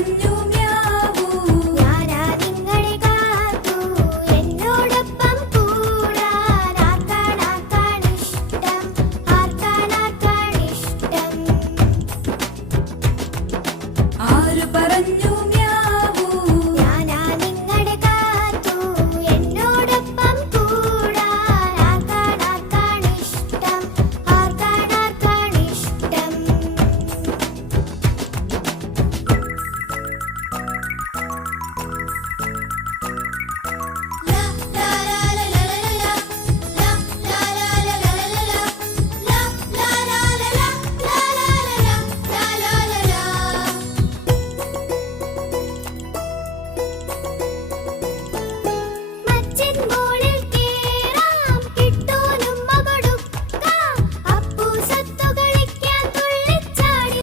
പറഞ്ഞു മ്യാവൂ. ഞാനാ നിങ്ങളെ കാത്തു എന്നോടൊപ്പം കൂടാൻ. ആർക്കാണിഷ്ടം, ആർക്കാണിഷ്ടം. ആര് പറഞ്ഞു